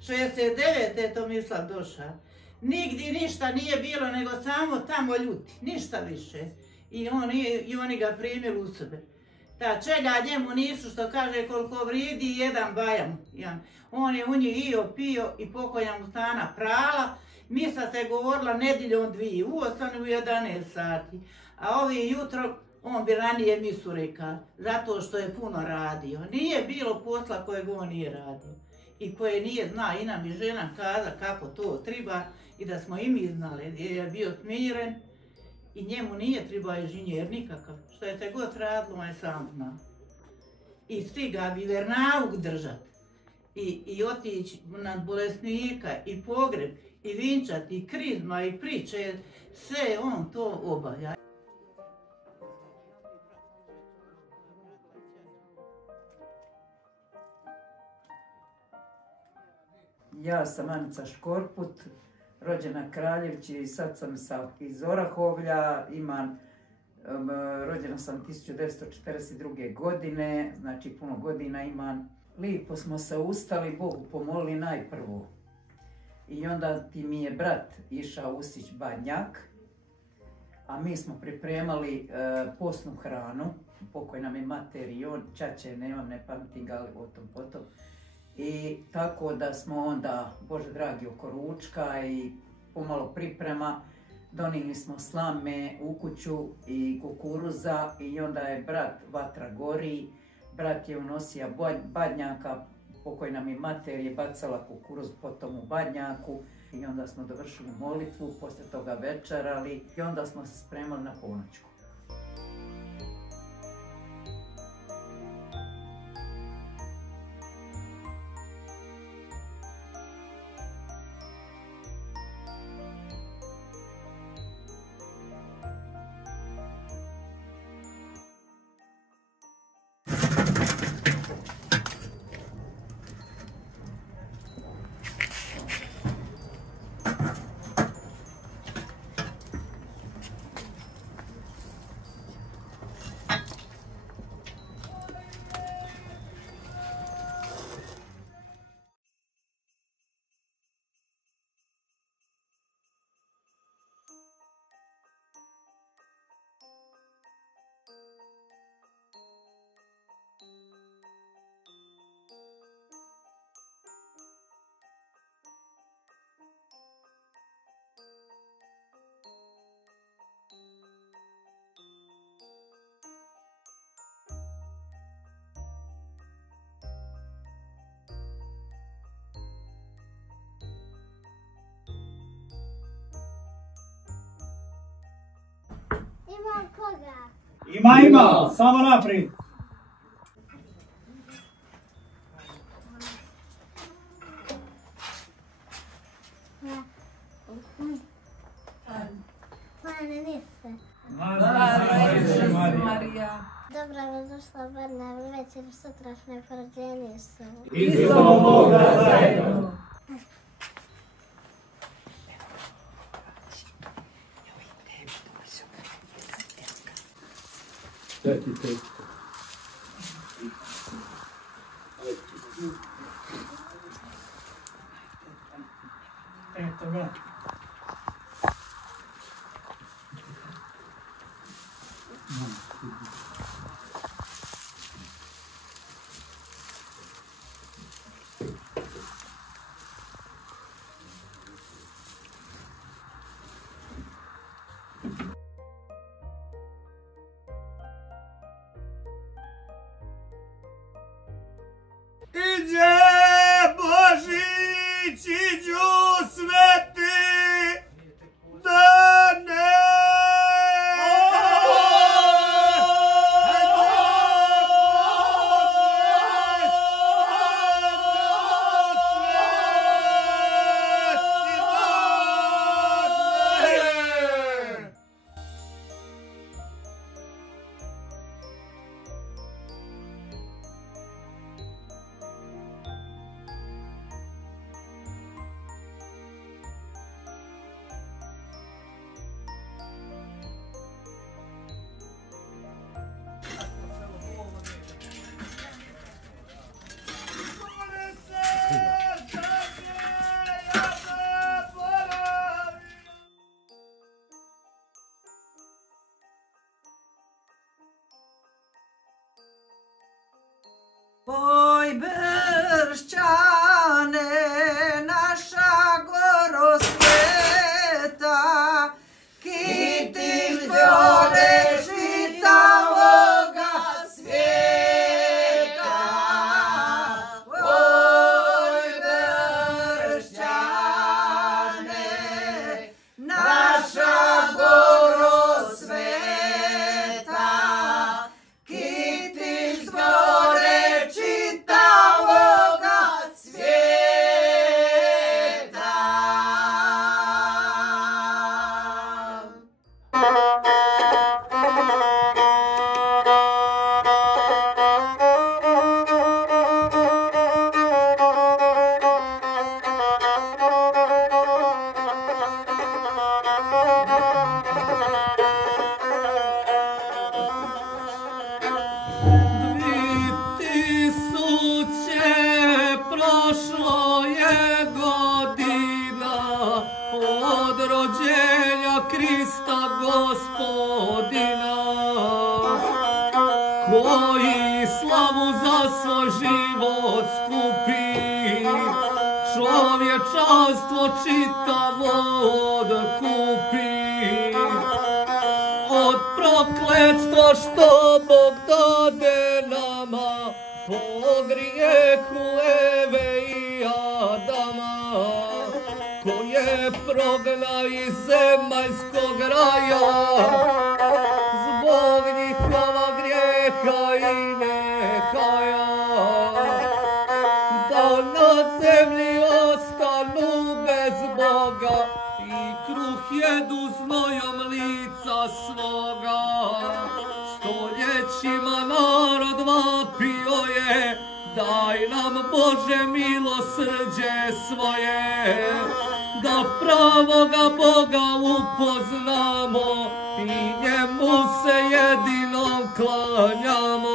69. Tomislav došao. Nigdje ništa nije bilo, nego samo tamo ljuti, ništa više. I oni ga primili u sebe. Ta čelja njemu nisu, što kaže, koliko vridi jedan bajam. On je u njih io, pio i pokoja mu stana prala. Misa se govorila nedjeljom 2, u 8 u 11 sati. A ovi jutro, on bi ranije misu rekao, zato što je puno radio. Nije bilo posla kojeg on nije radio. I koje nije zna, i nam je žena kaza kako to treba i da smo i mi znali, jer je bio smiren i njemu nije trebao inženjer nikakav. Što je se god radilo, on je sam zna. I stiga bi vernauk držat i otići nad bolesnika i pogreb i vinčat i krizma i priče, sve on to obavlja. Ja sam Anica Škorput, rođena Kraljevići i sad sam iz Orahovlja. Rođena sam 1942. godine, znači puno godina imam. Lipo smo se ustali, Bogu pomolili najprvo. I onda ti mi je brat išao usić badnjak, a mi smo pripremali posnu hranu, pokojna mi mater i on, čače nemam, ne pamtim ga, ali o tom potom. I tako da smo onda, Bože dragi, oko ručka i pomalo priprema, donijeli smo slame u kuću i kukuruza i onda je brat, vatra gori, brat je unosio badnjaka, pokojna mi mater je bacala kukuruz potom u badnjaku i onda smo dovršili molitvu, poslije toga večerali i onda smo se spremali na ponoćku. Ima koga? Ima, samo naprijed. Marija. Dobro mi došla Brna večer, sutrašnje porođenje su. Isto Boga zajedno. Eto ga. Iđe Božić, iđu sveti rođenja Krista Gospodina, koji slavu za svoj život skupi, čovječanstvo čitavo odkupi. Od prokletstva što Bog dade nama, po grijehu Eve i Adama, koje progna iz zemaljskog raja, zbog njihova grijeha i nehaja, da na zemlji ostanu bez Boga i kruh jedu znojom lica svoga. Stoljećima narod vapio je, daj nam Bože milosrđe svoje, da pravoga Boga upoznamo i njemu se jedinom klanjamo.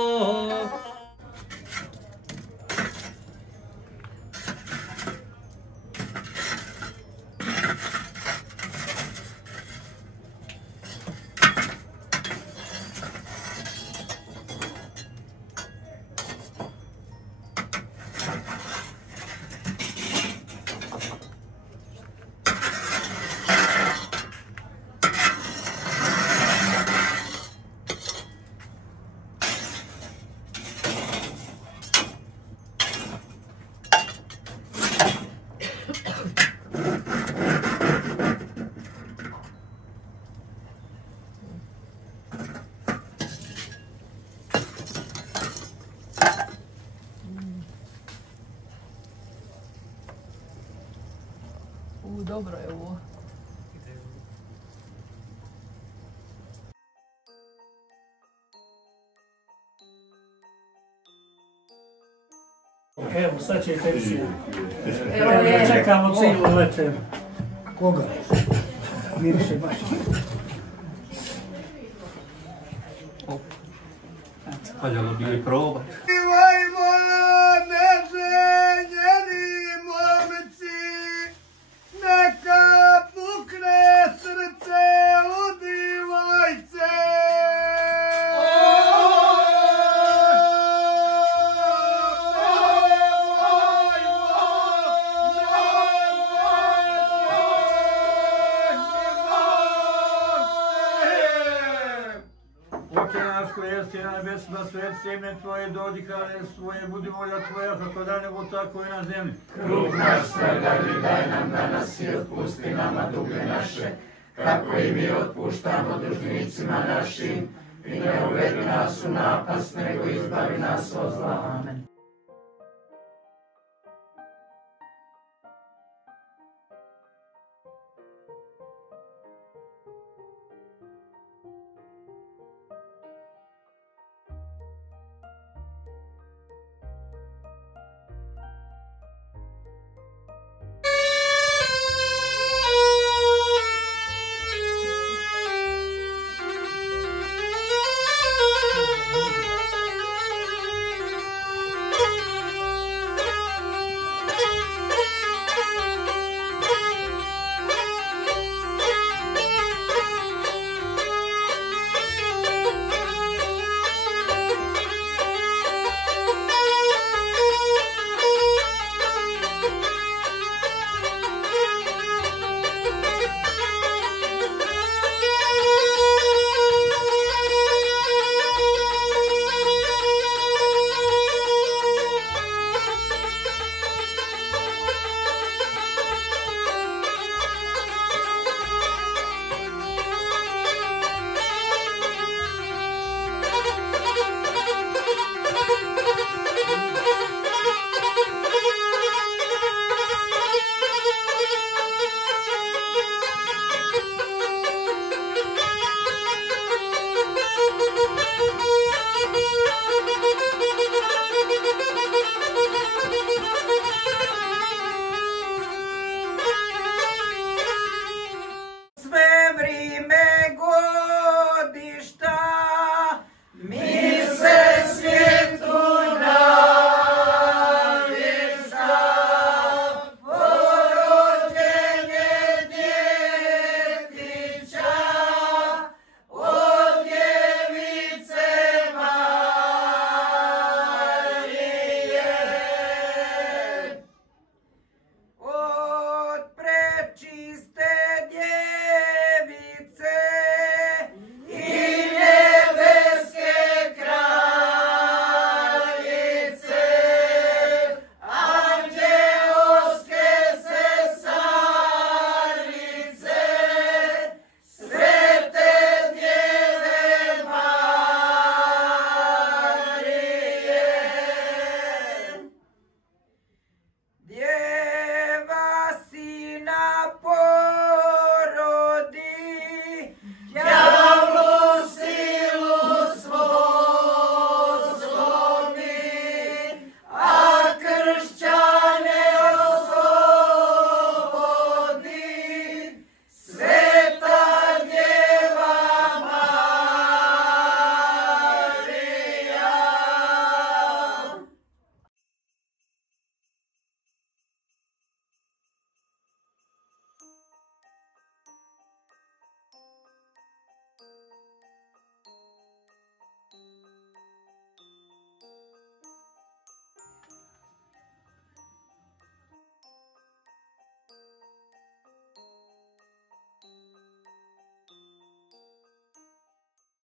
Dobro je ovo. Evo, sad će tepsija. Čekamo cijelu večer. Koga? Miriše baš. Haljalo bili probat. Neka pukne srce u divojce. Oče naš koji jesi na nebesima, svet se ime Tvoje, dođi kraljestvo Tvoje, budi volja Tvoja, kako na nebu, tako i na zemlji. Kruh naš svagdanji daj nam danas i otpusti nama duge naše, kako i mi otpuštamo dužnicima našim, i ne uvedi nas u napast, nego izbavi nas od zla. Amen.